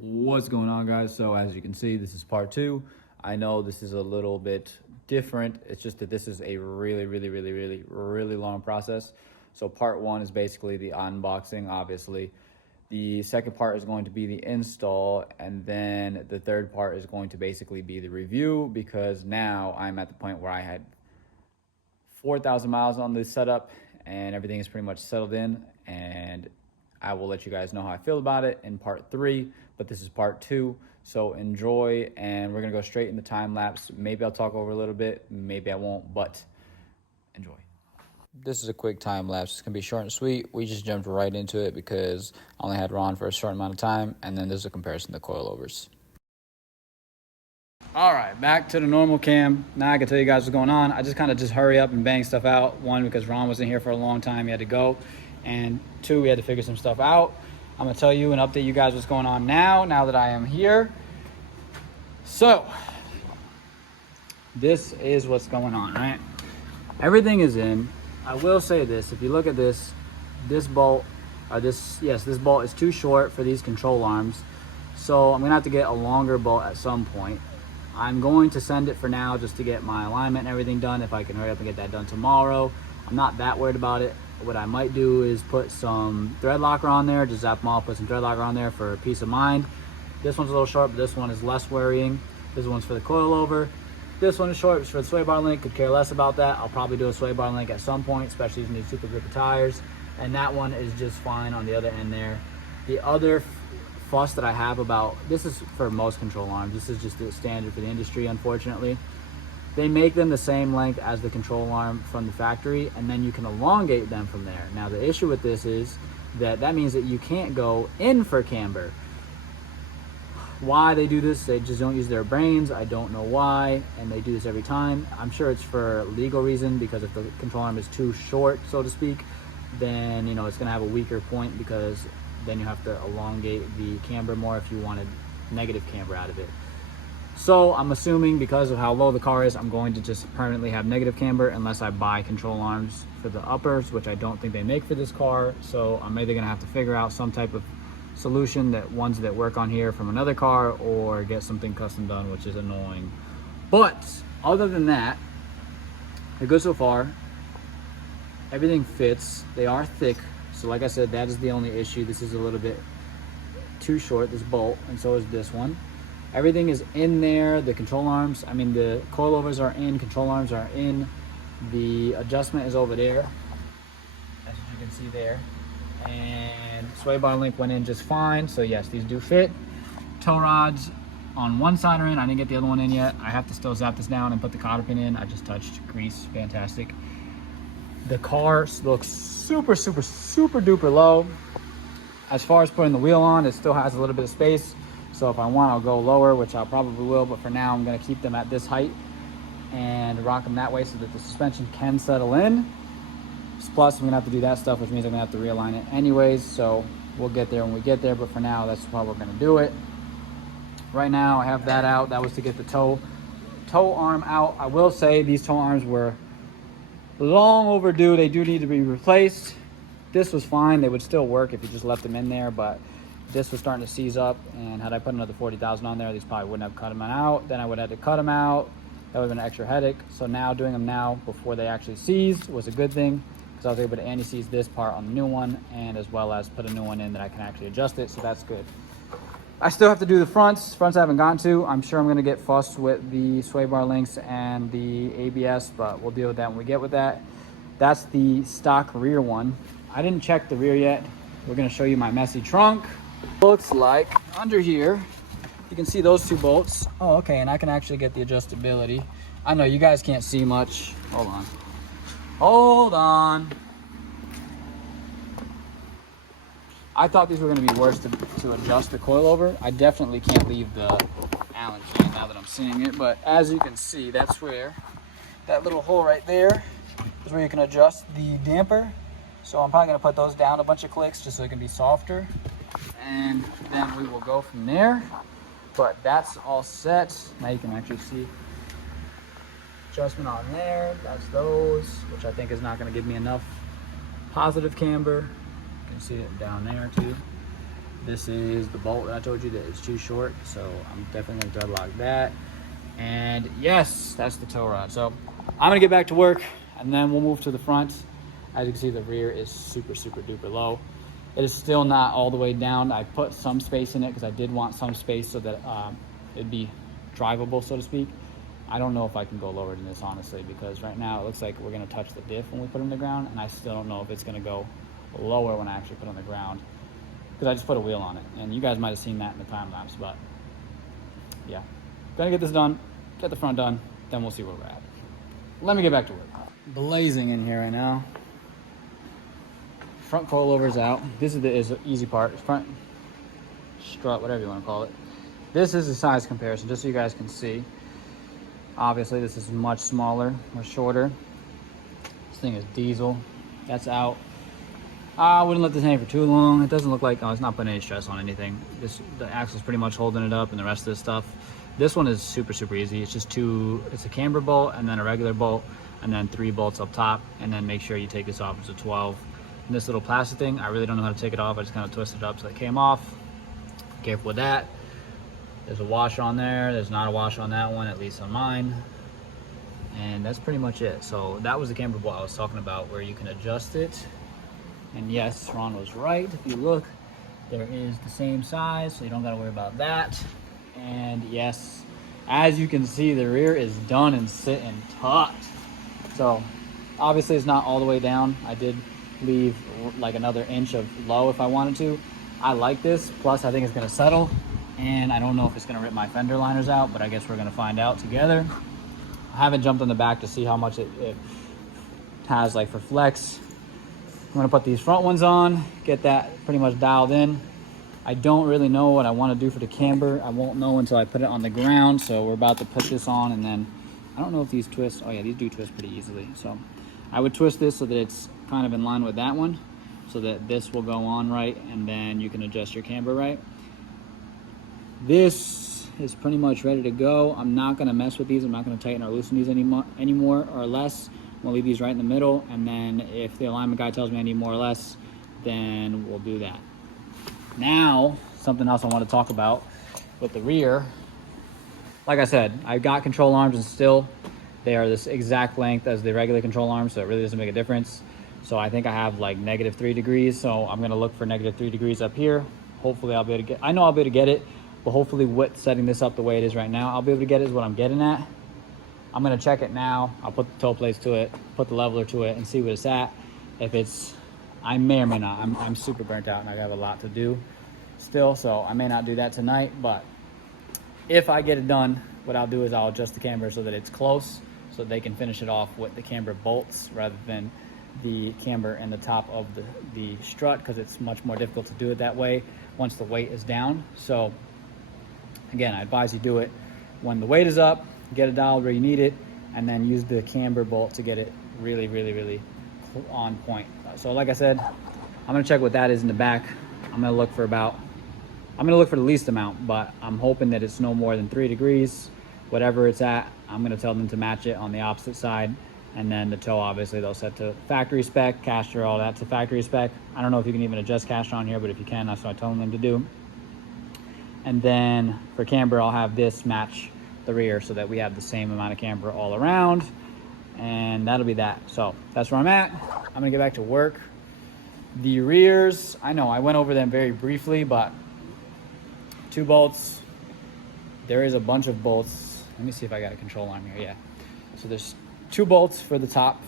What's going on, guys? So as you can see, this is part two. I know this is a little bit different. It's just that this is a really long process. So part one is basically the unboxing, obviously. The second part is going to be the install, and then the third part is going to basically be the review, because now I'm at the point where I had 4,000 miles on this setup and everything is pretty much settled in, and I will let you guys know how I feel about it in part three, but this is part two. So enjoy, and we're gonna go straight into time lapse. Maybe I'll talk over a little bit, maybe I won't, but enjoy. This is a quick time lapse. It's gonna be short and sweet. We just jumped right into it because I only had Ron for a short amount of time, and then there's a comparison to coilovers. All right, back to the normal cam. Now I can tell you guys what's going on. I just kind of hurry up and bang stuff out. One, because Ron wasn't here for a long time, he had to go. And two, we had to figure some stuff out. I'm gonna tell you and update you guys what's going on now that I am here. So, this is what's going on, right? Everything is in. I will say this, if you look at this bolt, this bolt is too short for these control arms. So I'm gonna have to get a longer bolt at some point. I'm going to send it for now just to get my alignment and everything done. If I can hurry up and get that done tomorrow, I'm not that worried about it. What I might do is put some thread locker on there, just zap them off, put some thread locker on there for peace of mind. This one's a little short, but this one is less worrying. This one's for the coilover. This one is short, it's for the sway bar link, could care less about that. I'll probably do a sway bar link at some point, especially using these super grip tires. And that one is just fine on the other end there. The other fuss that I have about, this is for most control arms, this is just the standard for the industry, unfortunately. They make them the same length as the control arm from the factory, and then you can elongate them from there. Now the issue with this is that means that you can't go in for camber. Why they do this, they just don't use their brains. I don't know why, and they do this every time. I'm sure it's for legal reason, because if the control arm is too short, so to speak, then it's gonna have a weaker point, because then you have to elongate the camber more if you wanted negative camber out of it. So I'm assuming because of how low the car is, I'm going to just permanently have negative camber unless I buy control arms for the uppers, which I don't think they make for this car. So I'm either gonna have to figure out some type of solution, that ones that work on here from another car, or get something custom done, which is annoying. But other than that, they're good so far. Everything fits. They are thick. So like I said, that is the only issue. This is a little bit too short, this bolt, and so is this one. Everything is in there. The control arms, the coilovers are in, control arms are in. The adjustment is over there, as you can see there. And sway bar link went in just fine. So yes, these do fit. Tow rods on one side are in. I didn't get the other one in yet. I have to still zap this down and put the cotter pin in. I just touched grease, fantastic. The car looks super duper low. As far as putting the wheel on, it still has a little bit of space. So if I want, I'll go lower, which I probably will, but for now I'm gonna keep them at this height and rock them that way so that the suspension can settle in. Plus, I'm gonna have to do that stuff, which means I'm gonna have to realign it anyways, so we'll get there when we get there, but for now, that's how we're gonna do it. Right now, I have that out. That was to get the tow arm out. I will say these tow arms were long overdue. They do need to be replaced. This was fine. They would still work if you just left them in there, but this was starting to seize up, and had I put another 40,000 on there, these probably wouldn't have cut them out. Then I would have had to cut them out. That would have been an extra headache. So now doing them now before they actually seized was a good thing, because I was able to anti-seize this part on the new one, and as well as put a new one in that I can actually adjust it, so that's good. I still have to do the fronts. Fronts I haven't gotten to. I'm sure I'm gonna get fussed with the sway bar links and the ABS, but we'll deal with that when we get with that. That's the stock rear one. I didn't check the rear yet. We're gonna show you my messy trunk. Looks like under here, you can see those two bolts. Oh, okay, and I can actually get the adjustability. I know you guys can't see much. Hold on. I thought these were gonna be worse to adjust the coilover. I definitely can't leave the Allen key now that I'm seeing it, but as you can see, that's where, that little hole right there is where you can adjust the damper. So I'm probably gonna put those down a bunch of clicks just so they can be softer. And then we will go from there. But that's all set. Now you can actually see adjustment on there. That's those, which I think is not gonna give me enough positive camber. You can see it down there too. This is the bolt that I told you that is too short, so I'm definitely gonna thread lock that. And yes, that's the tow rod. So I'm gonna get back to work and then we'll move to the front. As you can see, the rear is super duper low. It is still not all the way down. I put some space in it because I did want some space so that it'd be drivable, so to speak. I don't know if I can go lower than this, honestly, because right now it looks like we're gonna touch the diff when we put it on the ground, and I still don't know if it's gonna go lower when I actually put it on the ground, because I just put a wheel on it. And you guys might have seen that in the time lapse, but yeah. Gonna get this done, get the front done, then we'll see where we're at. Let me get back to work. Blazing in here right now. Front coilover's out. This is the easy part. Front strut, whatever you want to call it. This is a size comparison, just so you guys can see. Obviously, this is much smaller or shorter. This thing is diesel. That's out. I wouldn't let this hang for too long. It doesn't look like, oh, it's not putting any stress on anything. The axle's pretty much holding it up, and the rest of this stuff. This one is super easy. It's just it's a camber bolt and then a regular bolt and then 3 bolts up top, and then make sure you take this off. It's a 12. And this little plastic thing, I really don't know how to take it off. I just kind of twisted it up so it came off. Careful with that. There's a washer on there. There's not a washer on that one, at least on mine. And that's pretty much it. So that was the camber bolt I was talking about, where you can adjust it. And yes, Ron was right. If you look, there is the same size, so you don't got to worry about that. And yes, as you can see, the rear is done and sitting taut. So obviously it's not all the way down. I did leave like another inch of low if I wanted to. I like this, plus I think it's gonna settle, and I don't know if it's gonna rip my fender liners out, but I guess we're gonna find out together. I haven't jumped on the back to see how much it has like for flex. I'm gonna put these front ones on, get that pretty much dialed in. I don't really know what I want to do for the camber. I won't know until I put it on the ground. So we're about to put this on, and then I don't know if these twist. Oh yeah, these do twist pretty easily. So I would twist this so that it's kind of in line with that one, so that this will go on right, and then you can adjust your camber right. This is pretty much ready to go. I'm not gonna mess with these. I'm not gonna tighten or loosen these anymore or less. We'll leave these right in the middle, and then if the alignment guy tells me I need more or less, then we'll do that. Now, something else I want to talk about with the rear. Like I said, I've got control arms, and still they are this exact length as the regular control arms, so it really doesn't make a difference. So I think I have like -3 degrees, so I'm going to look for -3 degrees up here. Hopefully I'll be able to get, I know I'll be able to get it, but hopefully with setting this up the way it is right now, I'll be able to get it is what I'm getting at. I'm going to check it now. I'll put the toe plates to it, put the leveler to it, and see what it's at. If it's, I may or may not. I'm super burnt out and I have a lot to do still, so I may not do that tonight, but if I get it done, what I'll do is I'll adjust the camber so that it's close, so they can finish it off with the camber bolts rather than the camber in the top of the strut, because it's much more difficult to do it that way once the weight is down. So again, I advise you do it when the weight is up, get it dialed where you need it, and then use the camber bolt to get it really on point. So like I said, I'm gonna check what that is in the back. I'm gonna look for the least amount, but I'm hoping that it's no more than 3 degrees. Whatever it's at, I'm gonna tell them to match it on the opposite side. And then the toe, obviously they'll set to factory spec, caster, all that to factory spec. I don't know if you can even adjust caster on here, but if you can, that's what I'm telling them to do. And then for camber, I'll have this match the rear so that we have the same amount of camber all around, and that'll be that. So that's where I'm at. I'm gonna get back to work. The rears, I know I went over them very briefly, but 2 bolts. There is a bunch of bolts. Let me see if I got a control arm here. Yeah. So there's 2 bolts for the top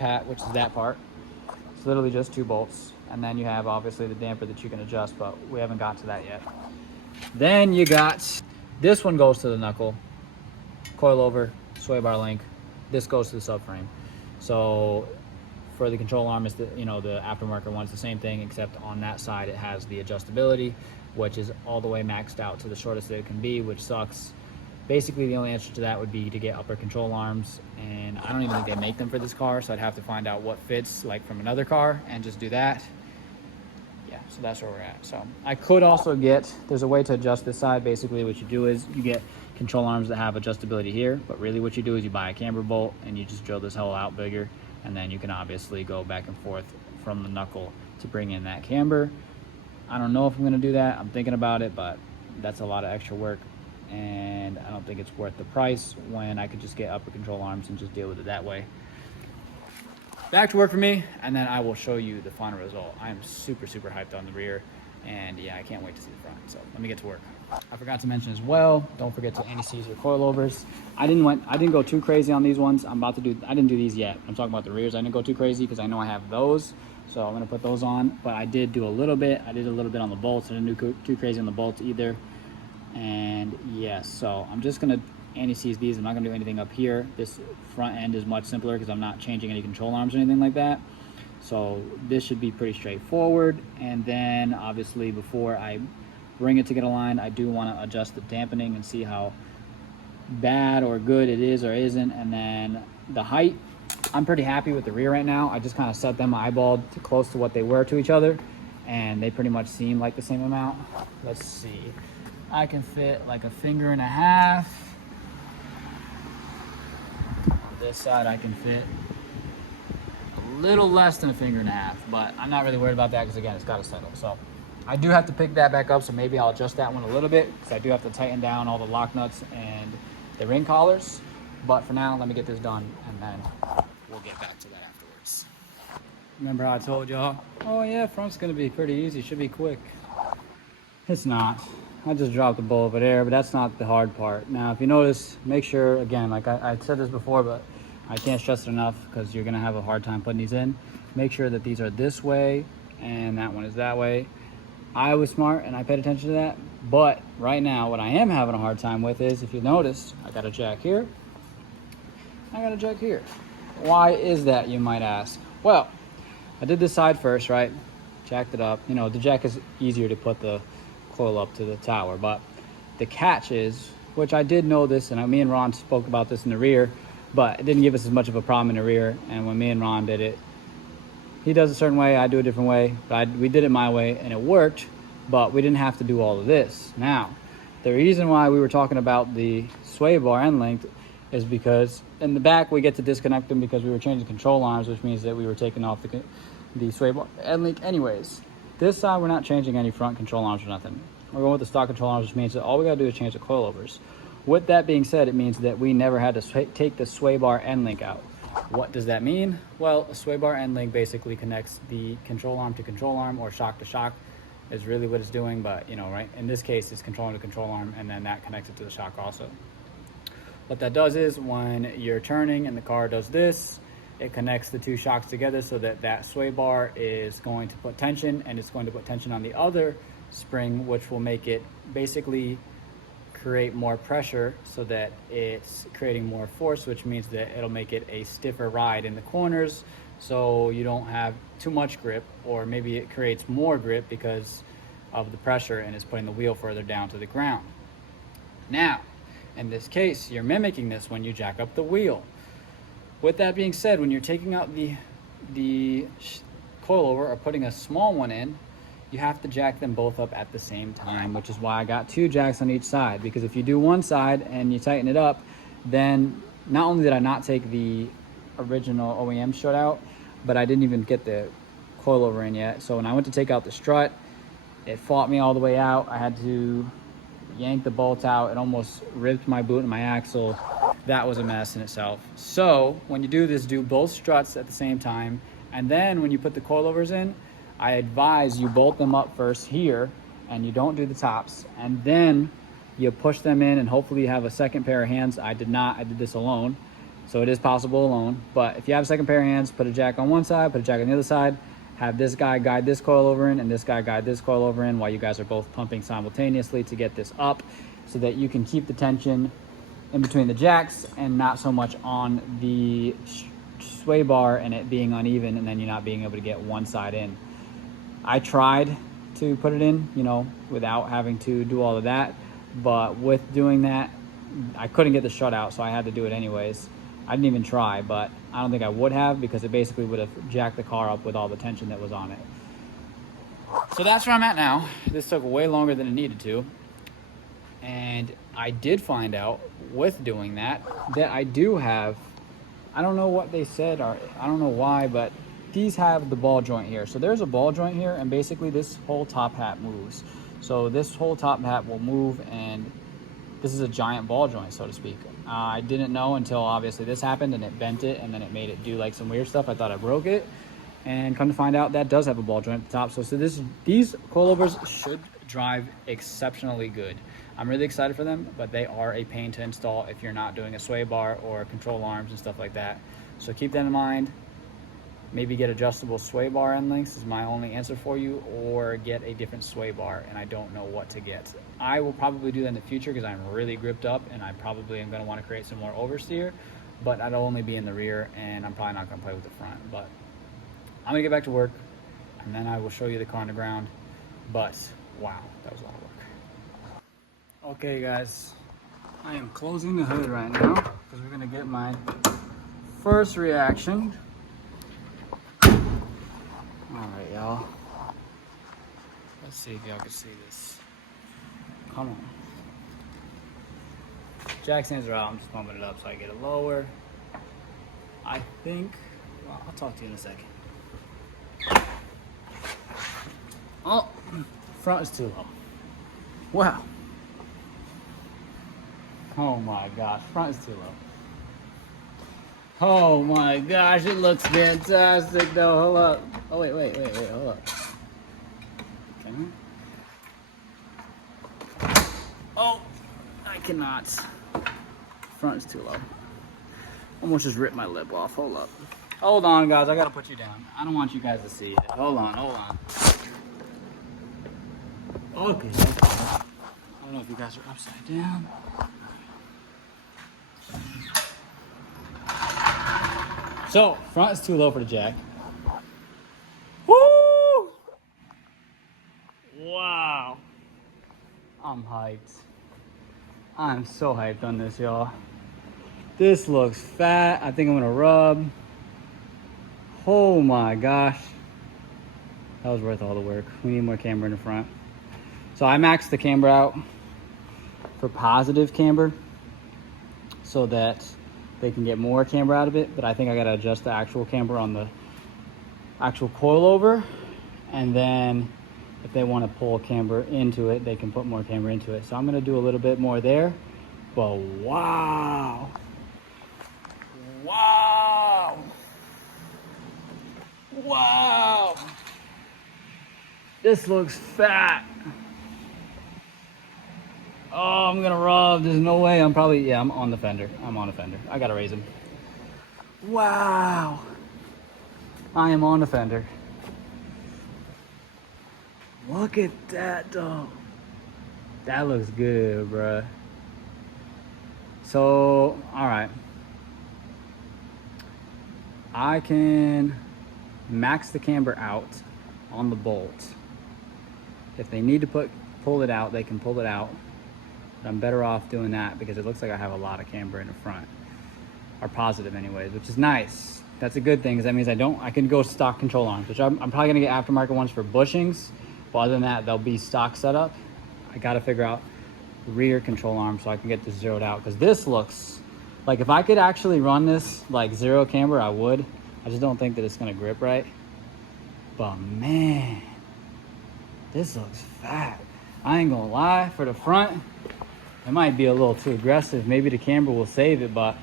hat, which is that part. It's literally just 2 bolts. And then you have obviously the damper that you can adjust, but we haven't got to that yet. Then you got, this one goes to the knuckle, coilover, sway bar link. This goes to the subframe. So for the control arm, is the aftermarket one's the same thing, except on that side it has the adjustability, which is all the way maxed out to the shortest that it can be, which sucks. Basically, the only answer to that would be to get upper control arms, and I don't even think they make them for this car, so I'd have to find out what fits like from another car and just do that. Yeah, so that's where we're at. So I could also get, there's a way to adjust this side. Basically what you do is you get control arms that have adjustability here, but really what you do is you buy a camber bolt and you just drill this hole out bigger, and then you can obviously go back and forth from the knuckle to bring in that camber. I don't know if I'm gonna do that. I'm thinking about it, but that's a lot of extra work, and I don't think it's worth the price when I could just get upper control arms and just deal with it that way. Back to work for me, and then I will show you the final result. I am super hyped on the rear, and yeah, I can't wait to see the front. So let me get to work. I forgot to mention as well, don't forget to anti-seize your coilovers. I didn't go too crazy on these ones. I didn't do these yet. I'm talking about the rears. I didn't go too crazy because I know I have those. So I'm gonna put those on, but I did do a little bit. I did a little bit on the bolts. I didn't do too crazy on the bolts either. And yes, so I'm just gonna anti-seize these. I'm not gonna do anything up here. This front end is much simpler because I'm not changing any control arms or anything like that. So this should be pretty straightforward. And then obviously before I bring it to get aligned, I do want to adjust the dampening and see how bad or good it is or isn't. And then the height, I'm pretty happy with the rear right now. I just kind of set them eyeballed close to what they were to each other, and they pretty much seem like the same amount. Let's see, I can fit like a finger and a half. On this side I can fit a little less than a finger and a half, but I'm not really worried about that because again, it's got to settle. So I do have to pick that back up, so maybe I'll adjust that one a little bit because I do have to tighten down all the lock nuts and the ring collars. But for now, let me get this done, and then we'll get back to that afterwards. Remember how I told y'all, oh yeah, front's gonna be pretty easy, should be quick. It's not. I just dropped a bowl of air, but that's not the hard part. Now, if you notice, make sure, again, like I said this before, but I can't stress it enough because you're gonna have a hard time putting these in. Make sure that these are this way and that one is that way. I was smart and I paid attention to that, but right now what I am having a hard time with is, if you notice, I got a jack here, I got a jack here. Why is that, you might ask? Well, I did this side first, right? Jacked it up. You know, the jack is easier to put the coil up to the tower, but the catch is, which I did know this, and me and Ron spoke about this in the rear, but it didn't give us as much of a problem in the rear, and when me and Ron did it, he does a certain way, I do a different way, but we did it my way and it worked, but we didn't have to do all of this. Now, the reason why we were talking about the sway bar end length is because in the back we get to disconnect them because we were changing control arms, which means that we were taking off the sway bar end link anyways. This side we're not changing any front control arms or nothing. We're going with the stock control arms, which means that all we gotta do is change the coilovers. With that being said, it means that we never had to take the sway bar end link out. What does that mean? Well, a sway bar end link basically connects the control arm to control arm, or shock to shock is really what it's doing, but you know, right? In this case, it's controlling the control arm, and then that connects it to the shock also. What that does is when you're turning and the car does this, it connects the two shocks together so that that sway bar is going to put tension, and it's going to put tension on the other spring, which will make it basically create more pressure so that it's creating more force, which means that it'll make it a stiffer ride in the corners, so you don't have too much grip, or maybe it creates more grip because of the pressure and it's putting the wheel further down to the ground. Now, in this case, you're mimicking this when you jack up the wheel. With that being said, when you're taking out the coilover or putting a small one in, you have to jack them both up at the same time, which is why I got two jacks on each side, because if you do one side and you tighten it up, then not only did I not take the original OEM strut out, but I didn't even get the coilover in yet. So when I went to take out the strut, it fought me all the way out. I had to yank the bolt out. It almost ripped my boot and my axle. That was a mess in itself. So when you do this, do both struts at the same time, and then when you put the coilovers in, I advise you bolt them up first here, and you don't do the tops, and then you push them in, and hopefully you have a second pair of hands. I did not. I did this alone, so it is possible alone. But if you have a second pair of hands, put a jack on one side, put a jack on the other side, have this guy guide this coilover in, and this guy guide this coilover in, while you guys are both pumping simultaneously to get this up, so that you can keep the tension in between the jacks and not so much on the sway bar and it being uneven, and then you're not being able to get one side in. I tried to put it in, you know, without having to do all of that, but with doing that, I couldn't get the strut out, so I had to do it anyways. I didn't even try, but I don't think I would have, because it basically would have jacked the car up with all the tension that was on it. So that's where I'm at now. This took way longer than it needed to, and I did find out with doing that I do have, I don't know what they said, or I don't know why, but these have the ball joint here. So there's a ball joint here, and basically this whole top hat moves. So this whole top hat will move, and this is a giant ball joint, so to speak. I didn't know until obviously this happened and it bent it, and then it made it do like some weird stuff. I thought I broke it, and come to find out that does have a ball joint at the top. So these coilovers should drive exceptionally good. I'm really excited for them, but they are a pain to install if you're not doing a sway bar or control arms and stuff like that. So keep that in mind. Maybe get adjustable sway bar end lengths is my only answer for you, or get a different sway bar, and I don't know what to get. I will probably do that in the future because I'm really gripped up, and I probably am going to want to create some more oversteer, but that'll only be in the rear, and I'm probably not going to play with the front. But I'm going to get back to work, and then I will show you the car on the ground. But wow, that was a lot of work. Okay guys, I am closing the hood right now because we're going to get my first reaction. Alright, y'all. Let's see if y'all can see this. Come on. Jack stands are out. I'm just bumping it up so I get it lower. I think, well, I'll talk to you in a second. Oh, front is too low. Wow. Oh my gosh, front is too low. Oh my gosh, it looks fantastic though. Hold up. Oh wait, hold up. Okay. Oh, I cannot. Front is too low. Almost just ripped my lip off. Hold up. Hold on, guys. I gotta put you down. I don't want you guys to see it. Hold on. Okay. I don't know if you guys are upside down. So, front is too low for the jack. Woo! Wow. I'm hyped. I'm so hyped on this, y'all. This looks fat. I think I'm gonna rub. Oh my gosh. That was worth all the work. We need more camber in the front. So I maxed the camber out for positive camber so that they can get more camber out of it, but I think I gotta adjust the actual camber on the actual coilover, and then if they want to pull camber into it, they can put more camber into it. So I'm gonna do a little bit more there, but wow. This looks fat. Oh, I'm gonna rub. There's no way. I'm on the fender. I gotta raise him. Wow. I am on the fender. Look at that though. That looks good, bruh. So, all right. I can max the camber out on the bolt. If they need to pull it out, they can pull it out. But I'm better off doing that because it looks like I have a lot of camber in the front, or positive anyways, which is nice. That's a good thing because that means I can go stock control arms, which I'm probably gonna get aftermarket ones for bushings. But other than that, they'll be stock setup. I gotta figure out rear control arm so I can get this zeroed out, because this looks like if I could actually run this like zero camber, I would. I just don't think that it's gonna grip right. But man, this looks fat. I ain't gonna lie, for the front, it might be a little too aggressive. Maybe the camber will save it, but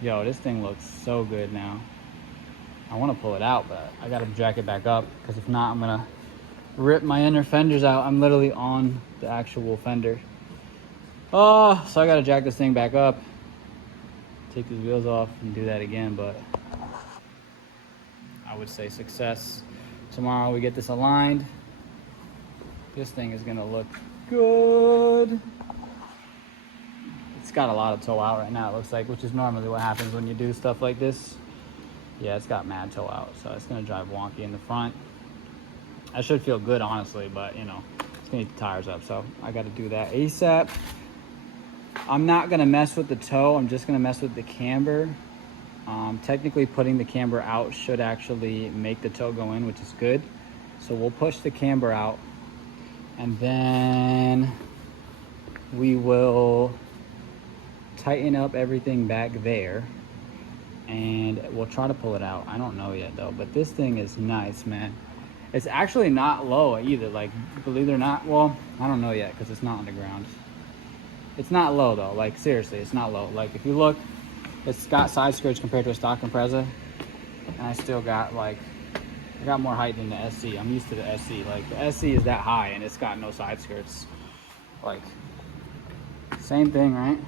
yo, this thing looks so good now. I want to pull it out, but I gotta jack it back up, because if not, I'm gonna rip my inner fenders out. I'm literally on the actual fender. Oh, so I gotta jack this thing back up, take these wheels off, and do that again. But I would say success. Tomorrow we get this aligned. This thing is gonna look good. It's got a lot of toe out right now, it looks like, which is normally what happens when you do stuff like this. Yeah, it's got mad toe out, so it's gonna drive wonky in the front. I should feel good, honestly, but you know, it's gonna eat the tires up, so I gotta do that ASAP. I'm not gonna mess with the toe, I'm just gonna mess with the camber. Technically putting the camber out should actually make the toe go in, which is good. So we'll push the camber out, and then we will tighten up everything back there. and we'll try to pull it out. I don't know yet though, but this thing is nice, man. It's actually not low either, like, believe it or not. Well, I don't know yet because it's not underground. It's not low though, like seriously, it's not low. Like if you look, it's got side skirts compared to a stock Impreza, and I still got like, I got more height than the SC. I'm used to the SC. Like the SC is that high and it's got no side skirts. Like, same thing, right?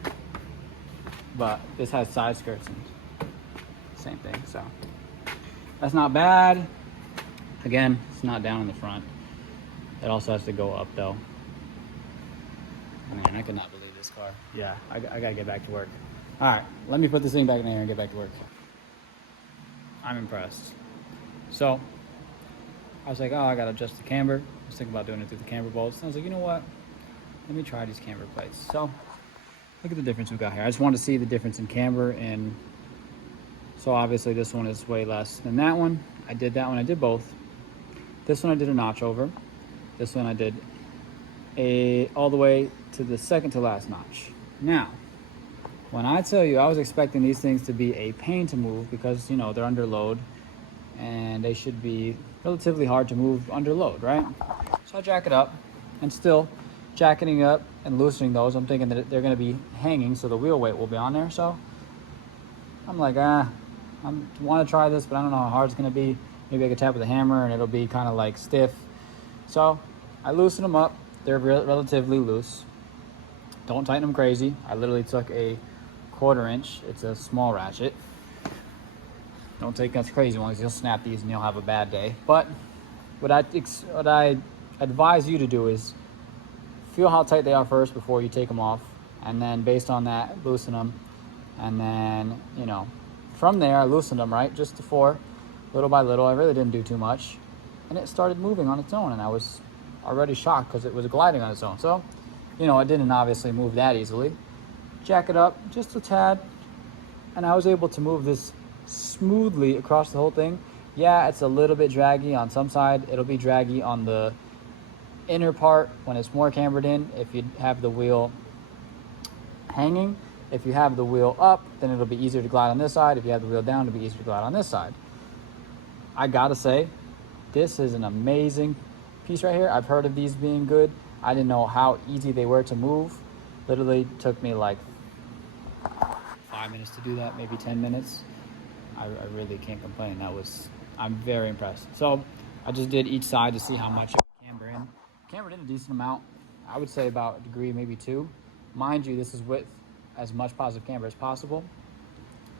But this has side skirts and same thing, so that's not bad. Again, it's not down in the front. It also has to go up though. Man, I could not believe this car. Yeah, I gotta get back to work. All right, let me put this thing back in there and get back to work. I'm impressed. So I was like, oh, I gotta adjust the camber. I was thinking about doing it through the camber bolts. And I was like, you know what? Let me try these camber plates. So look at the difference we got here. I just wanted to see the difference in camber, and so obviously this one is way less than that one. I did that one, I did both. This one I did a notch over. This one I did all the way to the second to last notch. Now, when I tell you I was expecting these things to be a pain to move because, you know, they're under load and they should be relatively hard to move under load, right? So I jack it up, and still jacketing up and loosening those, I'm thinking that they're going to be hanging, so the wheel weight will be on there. So I'm like, I want to try this, but I don't know how hard it's going to be. Maybe I could tap with a hammer and it'll be kind of like stiff. So I loosen them up. They're relatively loose. Don't tighten them crazy. I literally took a 1/4 inch. It's a small ratchet. Don't take us crazy ones. You'll snap these and you'll have a bad day. But what I advise you to do is feel how tight they are first before you take them off, and then based on that, loosen them. And then, you know, from there, I loosened them, right, just to 4, little by little. I really didn't do too much, and it started moving on its own, and I was already shocked because it was gliding on its own. So, you know, it didn't obviously move that easily. Jack it up just a tad, and I was able to move this smoothly across the whole thing. Yeah, it's a little bit draggy on some side. It'll be draggy on the inner part when it's more cambered in, if you have the wheel hanging. If you have the wheel up, then it'll be easier to glide on this side. If you have the wheel down, it'll be easier to glide on this side. I gotta say, this is an amazing piece right here. I've heard of these being good. I didn't know how easy they were to move. Literally took me like 5 minutes to do that, maybe 10 minutes. I really can't complain. I'm very impressed. So I just did each side to see how much it would camber in. Cambered in a decent amount. I would say about 1 degree, maybe 2. Mind you, this is with as much positive camber as possible.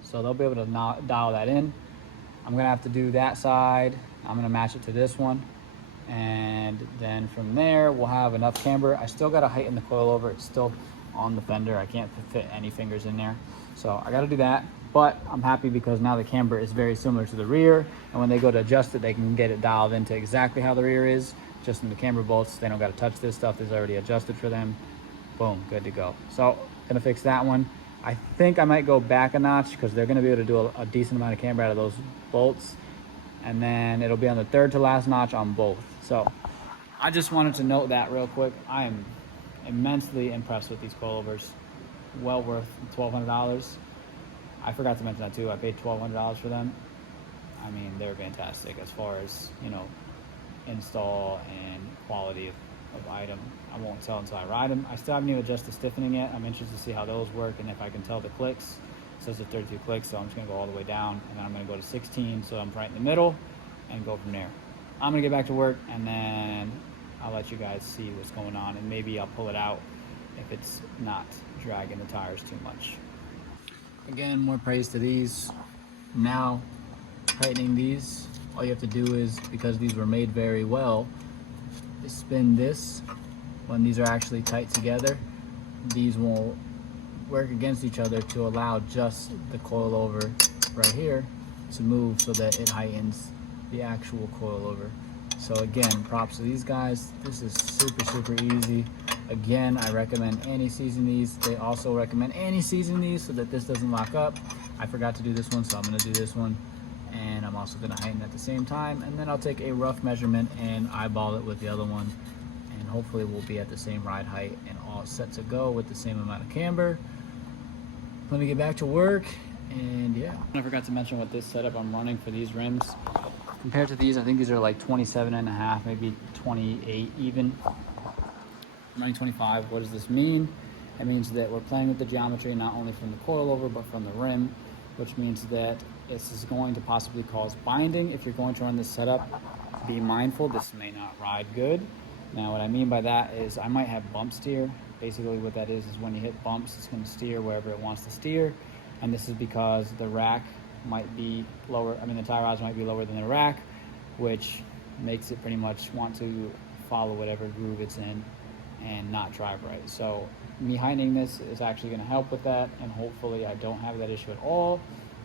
So they'll be able to dial that in. I'm gonna have to do that side. I'm gonna match it to this one. And then from there, we'll have enough camber. I still gotta heighten the coilover. It's still on the fender. I can't fit any fingers in there. So I gotta do that. But I'm happy because now the camber is very similar to the rear. And when they go to adjust it, they can get it dialed into exactly how the rear is. Just in the camber bolts. They don't gotta touch this stuff. It's already adjusted for them. Boom, good to go. So gonna fix that one. I think I might go back a notch because they're gonna be able to do a decent amount of camber out of those bolts. And then it'll be on the 3rd to last notch on both. So I just wanted to note that real quick. I am immensely impressed with these coilovers. Well worth $1,200. I forgot to mention that too. I paid $1,200 for them. I mean, they're fantastic as far as, you know, install and quality of item. I won't tell until I ride them. I still haven't even adjusted the stiffening yet. I'm interested to see how those work and if I can tell the clicks. It says the 32 clicks, so I'm just gonna go all the way down, and then I'm gonna go to 16, so I'm right in the middle, and go from there. I'm gonna get back to work, and then I'll let you guys see what's going on, and maybe I'll pull it out if it's not dragging the tires too much. Again, more praise to these. Now, tightening these, all you have to do is, because these were made very well, is spin this. When these are actually tight together, these won't work against each other to allow just the coilover right here to move so that it heightens the actual coilover. So again, props to these guys. This is super easy. Again, I recommend anti-seizing these. They also recommend anti-seizing these so that this doesn't lock up. I forgot to do this one, so I'm gonna do this one. And I'm also gonna heighten at the same time. And then I'll take a rough measurement and eyeball it with the other one. And hopefully we'll be at the same ride height and all set to go with the same amount of camber. Let me get back to work, And yeah, I forgot to mention what this setup I'm running for these rims. Compared to these, I think these are like 27.5, maybe 28 even. I'm running 25. What does this mean? It means that we're playing with the geometry, not only from the coilover, but from the rim, which means that this is going to possibly cause binding. If you're going to run this setup, be mindful, this may not ride good. Now, what I mean by that is I might have bump steer. Basically what that is when you hit bumps, it's gonna steer wherever it wants to steer. And this is because the rack might be lower, the tie rods might be lower than the rack, which makes it pretty much want to follow whatever groove it's in and not drive right. So me heightening this is actually gonna help with that, and hopefully I don't have that issue at all,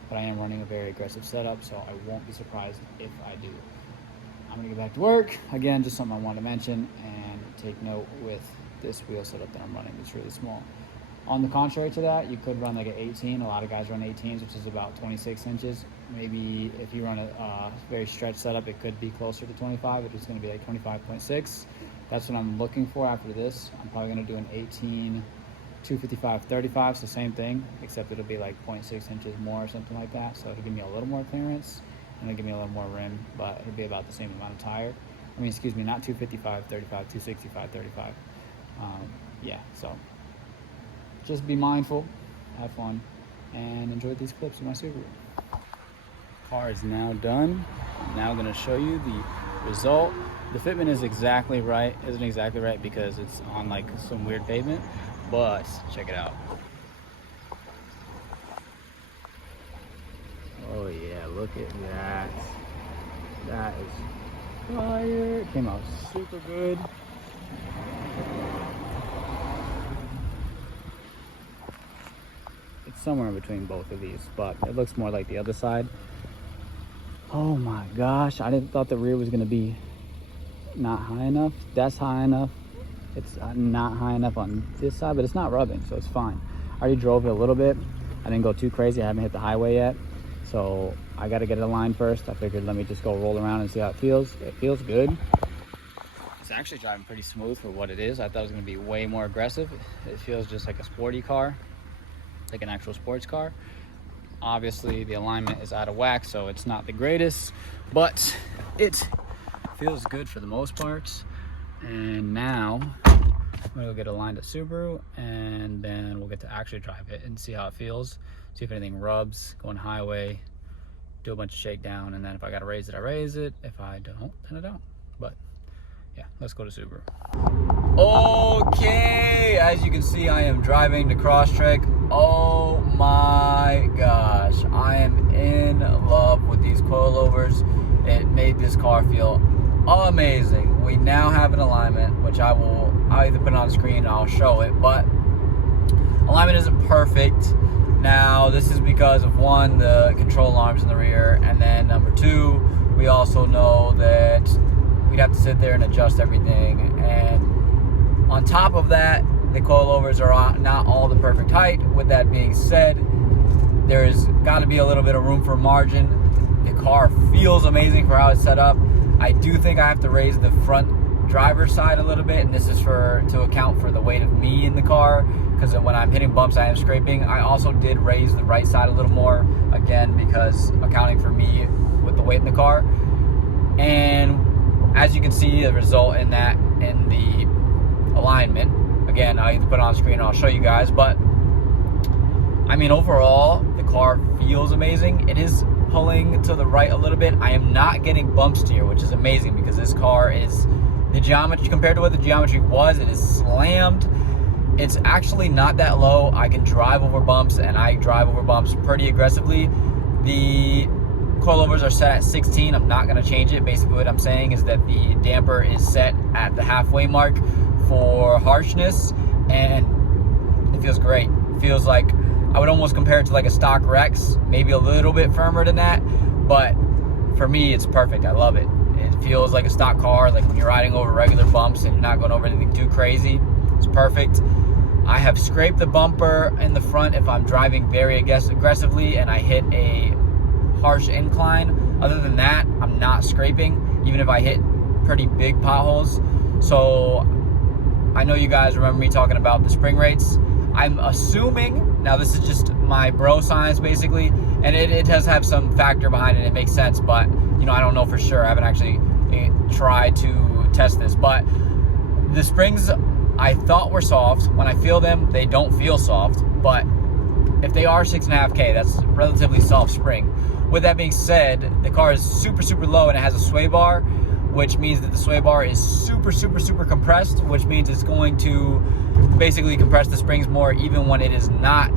but I am running a very aggressive setup, so I won't be surprised if I do. I'm gonna get back to work. Again, just something I wanted to mention and take note with this wheel setup that I'm running. It's really small. On the contrary to that, you could run like an 18. A lot of guys run 18s, which is about 26 inches. Maybe if you run a very stretched setup, it could be closer to 25, which is gonna be like 25.6. That's what I'm looking for after this. I'm probably gonna do an 18, 255/35, so same thing, except it'll be like 0.6 inches more or something like that. So it'll give me a little more clearance and it'll give me a little more rim, but it'll be about the same amount of tire. Excuse me, not 255/35, 265/35. Yeah, so just be mindful, have fun, and enjoy these clips of my Subaru. Car is now done. I'm now gonna show you the result. The fitment is exactly right, isn't exactly right because it's on like some weird pavement, but check it out. Oh yeah, look at that. That is fire. It came out super good. It's somewhere in between both of these, but it looks more like the other side. Oh my gosh, I thought the rear was gonna be not high enough. That's high enough. It's not high enough on this side, but it's not rubbing, so it's fine. I already drove it a little bit. I didn't go too crazy. I haven't hit the highway yet, so I got to get it aligned first. I figured let me just go roll around and see how it feels. It feels good. It's actually driving pretty smooth for what it is. I thought it was going to be way more aggressive. It feels just like a sporty car, like an actual sports car. Obviously the alignment is out of whack, so it's not the greatest, but it feels good for the most part. And now we'll get aligned to Subaru, and then we'll get to actually drive it and see how it feels, see if anything rubs, go on highway, do a bunch of shakedown, and then if I gotta raise it, I raise it. If I don't, then I don't. But yeah, let's go to Subaru. Okay, as you can see, I am driving the Crosstrek. Oh my gosh, I am in love with these coilovers. It made this car feel amazing. We now have an alignment, which I'll either put it on the screen or I'll show it, but alignment isn't perfect. Now, this is because of one, the control arms in the rear, and then number two, we also know that we'd have to sit there and adjust everything. And on top of that, the coilovers are not all the perfect height. With that being said, there's got to be a little bit of room for margin. The car feels amazing for how it's set up. I do think I have to raise the front driver's side a little bit, and this is to account for the weight of me in the car, because when I'm hitting bumps, I am scraping. I also did raise the right side a little more, again, because accounting for me with the weight in the car. And as you can see, the result in the alignment. Again, I'll either put it on screen or I'll show you guys, but I mean, overall, the car feels amazing. It is pulling to the right a little bit. I am not getting bump steer, which is amazing because this car is, the geometry, compared to what the geometry was, it is slammed. It's actually not that low. I can drive over bumps, and I drive over bumps pretty aggressively. The coilovers are set at 16. I'm not gonna change it. Basically what I'm saying is that the damper is set at the halfway mark for harshness, and it feels great. It feels like, I would almost compare it to like a stock Rex, maybe a little bit firmer than that, but for me, it's perfect. I love it. It feels like a stock car, like when you're riding over regular bumps and you're not going over anything too crazy. It's perfect. I have scraped the bumper in the front if I'm driving very aggressively and I hit a harsh incline. Other than that, I'm not scraping, even if I hit pretty big potholes. So I know you guys remember me talking about the spring rates. I'm assuming, now this is just my bro science basically, and it does have some factor behind it, it makes sense, but you know, I don't know for sure. I haven't actually tried to test this, but the springs I thought were soft. When I feel them, they don't feel soft, but if they are 6.5K, that's a relatively soft spring. With that being said, the car is super, super low and it has a sway bar, which means that the sway bar is super, super, super compressed, which means it's going to basically compress the springs more even when it is not,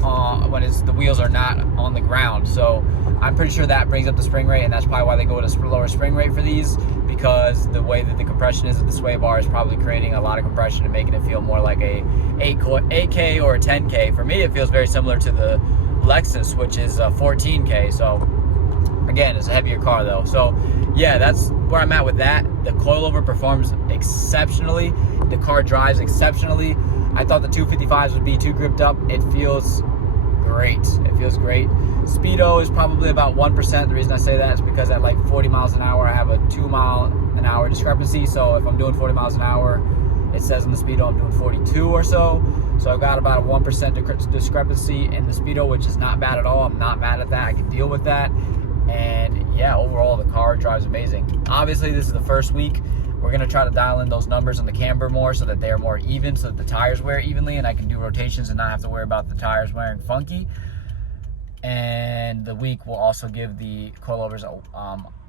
the wheels are not on the ground. So I'm pretty sure that brings up the spring rate, and that's probably why they go with a lower spring rate for these, because the way that the compression is at the sway bar is probably creating a lot of compression and making it feel more like a 8K or a 10K. For me, it feels very similar to the Lexus, which is a 14K. So again, it's a heavier car though. So yeah, that's where I'm at with that. The coilover performs exceptionally. The car drives exceptionally. I thought the 255s would be too gripped up. It feels great. It feels great. Speedo is probably about 1%. The reason I say that is because at like 40 miles an hour, I have a 2-mile-an-hour discrepancy. So if I'm doing 40 miles an hour, it says in the Speedo I'm doing 42 or so. So I've got about a 1% discrepancy in the Speedo, which is not bad at all. I'm not mad at that. I can deal with that. And yeah, overall, the car drives amazing. Obviously, this is the first week. We're going to try to dial in those numbers on the camber more so that they're more even, so that the tires wear evenly and I can do rotations and not have to worry about the tires wearing funky. And the week will also give the coilovers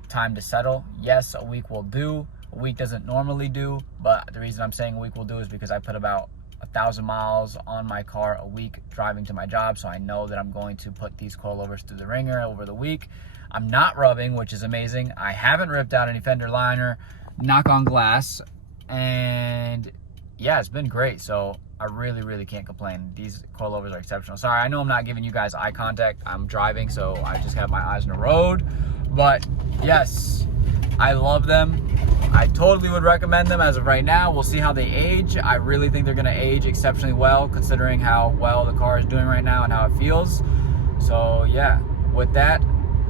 time to settle. Yes, a week will do. A week doesn't normally do, but the reason I'm saying a week will do is because I put about 1,000 miles on my car a week driving to my job, so I know that I'm going to put these coilovers through the ringer over the week. I'm not rubbing, which is amazing. I haven't ripped out any fender liner, knock on glass, and yeah, it's been great. So I really, really can't complain. These coilovers are exceptional. Sorry, I know I'm not giving you guys eye contact. I'm driving, so I just have my eyes on the road. But yes, I love them. I totally would recommend them as of right now. We'll see how they age. I really think they're gonna age exceptionally well, considering how well the car is doing right now and how it feels. So yeah, with that,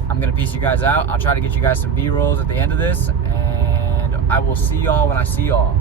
I'm gonna peace you guys out. I'll try to get you guys some B-rolls at the end of this, and I will see y'all when I see y'all.